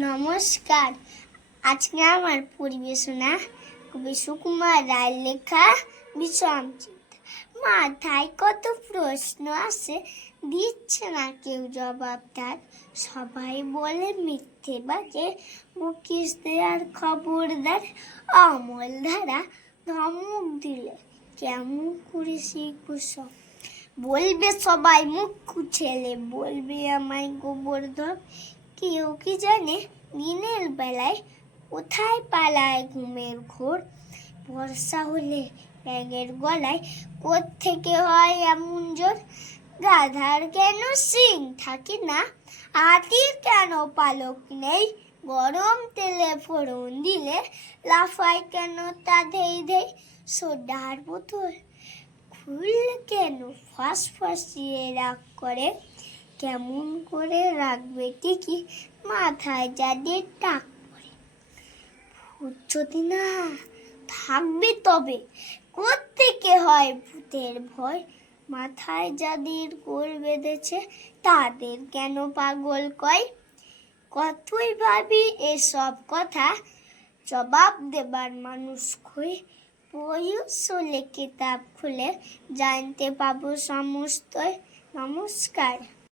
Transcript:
নমস্কার। আজকে আমার পরিবেশনা কবি সুকুমার রায়ের লেখা বিষম মাথায় কত প্রশ্ন আসে, দিচ্ছে না কেউ জবাব তার। সবাই বলে মিথ্যে বাজে মুখিস দেয়ার খবরদার অমল ধারা ধমক দিলে কেমন করে শিখব সব বলবে সবাই মুখ ছেলে বলবে আমায় গোবর্ধন কেউ কি জানে দিনের বেলায় কোথায় পালায় ঘুমের ঘোর? বর্ষা হলে ব্যাঙের গলায় থেকে হয় এমন জোর? গাধার কেন সিং থাকে না? হাতির কেন পালক নেই? গরম তেলে ফোড়ন দিলে লাফায় কেন তা ধেই ধেই? সোডার বোতল খুললে কেন ফাঁস ফাঁসিয়ে রাগ করে? কেমন করে রাখবে ঠিকই মাথায় যাদের টাক পড়ে। যদি না থাকবে তবে কোত্থেকে হয় ভূতের ভয়? মাথায় যাদের গোল বেঁধেছে তাদের কেন পাগল কয়? কতই ভাবি এসব কথা, জবাব দেবার মানুষ খুঁই বয়সলে কিতাব খুলে জানতে পাবো সমস্তই। নমস্কার।